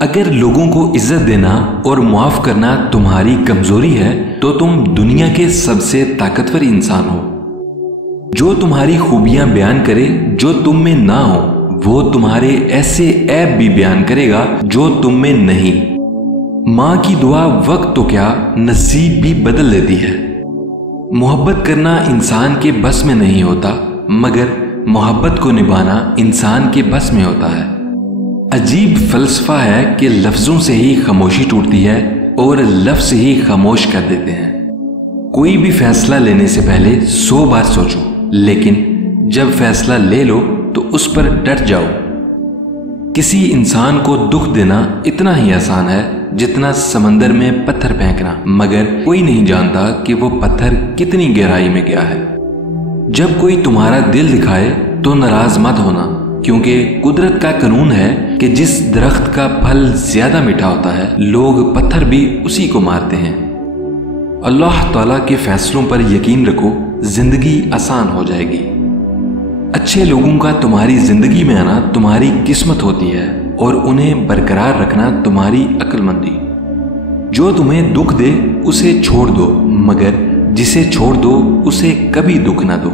अगर लोगों को इज्जत देना और माफ करना तुम्हारी कमजोरी है तो तुम दुनिया के सबसे ताकतवर इंसान हो। जो तुम्हारी खूबियां बयान करे जो तुम में ना हो, वो तुम्हारे ऐसे ऐब भी बयान करेगा जो तुम में नहीं। माँ की दुआ वक्त तो क्या नसीब भी बदल देती है। मोहब्बत करना इंसान के बस में नहीं होता, मगर मोहब्बत को निभाना इंसान के बस में होता है। अजीब फलसफा है कि लफ्जों से ही खामोशी टूटती है और लफ्ज ही खामोश कर देते हैं। कोई भी फैसला लेने से पहले 100 बार सोचो, लेकिन जब फैसला ले लो तो उस पर डट जाओ। किसी इंसान को दुख देना इतना ही आसान है जितना समंदर में पत्थर फेंकना, मगर कोई नहीं जानता कि वो पत्थर कितनी गहराई में गया है। जब कोई तुम्हारा दिल दिखाए तो नाराज मत होना, क्योंकि कुदरत का कानून है कि जिस दरख्त का फल ज्यादा मीठा होता है, लोग पत्थर भी उसी को मारते हैं। अल्लाह ताला के फैसलों पर यकीन रखो, जिंदगी आसान हो जाएगी। अच्छे लोगों का तुम्हारी जिंदगी में आना तुम्हारी किस्मत होती है और उन्हें बरकरार रखना तुम्हारी अक्लमंदी। जो तुम्हें दुख दे उसे छोड़ दो, मगर जिसे छोड़ दो उसे कभी दुख ना दो।